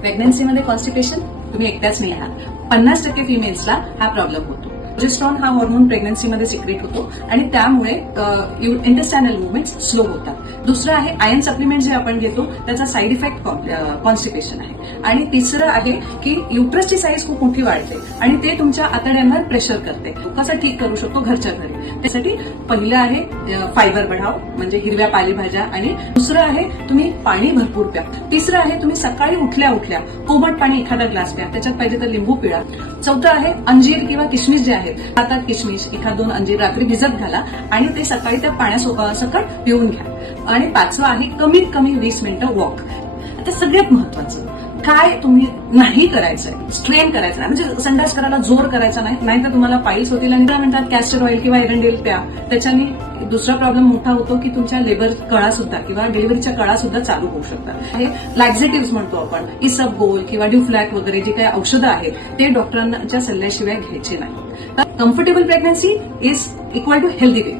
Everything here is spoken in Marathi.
प्रेग्नन्सीमध्ये कॉन्स्टिपेशन तुम्ही एकट्याच नाही आहात. 50% फिमेल्सला हा प्रॉब्लेम होतो. प्रोजेस्टेरॉन हा हॉर्मोन प्रेग्नन्सीमध्ये सिक्रेट होतो आणि त्यामुळे इंटेस्टायनल मुवमेंट्स स्लो होतात. दुसरं आहे आयर्न सप्लिमेंट जे आपण घेतो त्याचा साईड इफेक्ट कॉन्स्टिपेशन आहे. आणि तिसरं आहे की युट्रसची साईज खूप मोठी वाढते आणि ते तुमच्या आतड्यांवर प्रेशर करते. कसं ठीक करू शकतो घरच्या घरी. त्यासाठी पहिलं आहे फायबर बढाव म्हणजे हिरव्या पालेभाज्या, आणि दुसरं आहे तुम्ही पाणी भरपूर प्या. तिसरं आहे तुम्ही सकाळी उठल्या उठल्या कोमट पाणी एखादा ग्लास प्या, त्याच्यात पाहिजे तर लिंबू पिळा. चौथं आहे अंजीर किंवा किशमिश जे आहेत, हातात किशमिश एखाद 2 अंजीर रात्री भिजत घाला आणि ते सकाळी त्या पाण्यासकट पिऊन घ्या. आणि पाचवं आहे कमीत कमी 20 मिनिटं वॉक. आता सगळ्यात महत्वाचं काय तुम्ही नाही करायचंय, स्ट्रेन करायचं नाही, म्हणजे संडास करायला जोर करायचा नाही, नाहीतर तुम्हाला पाईल्स होतील. आणि काय म्हणतात कॅस्टर ऑइल किंवा एरंडेल प्या. त्याच्याने दुसरा प्रॉब्लेम मोठा होतो की तुमच्या लेबर कळा सुद्धा किंवा डिलिव्हरीच्या कळा सुद्धा चालू होऊ शकतात. हे लॅक्झेटिव्ह म्हणतो आपण, इसबगोल किंवा ड्युफ्लॅक वगैरे जे काही औषधं आहेत ते डॉक्टरांच्या सल्ल्याशिवाय घ्यायचे नाही. तर comfortable pregnancy is equal to healthy baby.